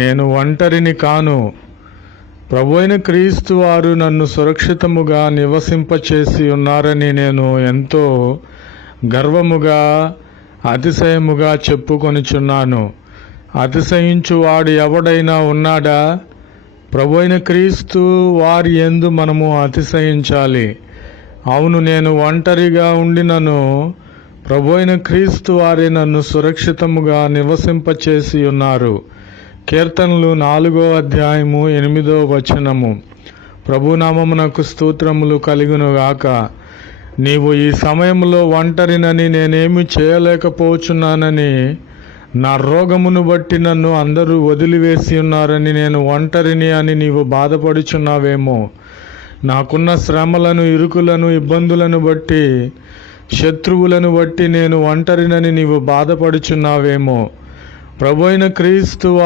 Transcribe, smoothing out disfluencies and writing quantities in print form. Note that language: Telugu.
నేను ఒంటరిని కాను. ప్రభువైన క్రీస్తు వారు నన్ను సురక్షితముగా నివసింపచేసి ఉన్నారని నేను ఎంతో గర్వముగా అతిశయముగా చెప్పుకొనుచున్నాను. అతిశయించువాడు ఎవడైనా ఉన్నాడా? ప్రభువైన క్రీస్తు వారి యందు మనము అతిశయించాలి. అవును, నేను ఒంటరిగా ఉండినను ప్రభువైన క్రీస్తు వారే నన్ను సురక్షితముగా నివసింపచేసి ఉన్నారు. కీర్తనలు 4వ అధ్యాయము 8వ వచనము. ప్రభునామమునకు స్తోత్రములు కలుగునుగాక. నీవు ఈ సమయంలో ఒంటరినని, నేనేమి చేయలేకపోతున్నానని, నా రోగమును బట్టి నన్ను అందరూ వదిలివేసి ఉన్నారని, నేను ఒంటరిని అని నీవు బాధపడుచున్నావేమో. నాకున్న శ్రమలను, ఇరుకులను, ఇబ్బందులను బట్టి, శత్రువులను బట్టి నేను ఒంటరినని నీవు బాధపడుచున్నావేమో. ప్రభువైన క్రీస్తు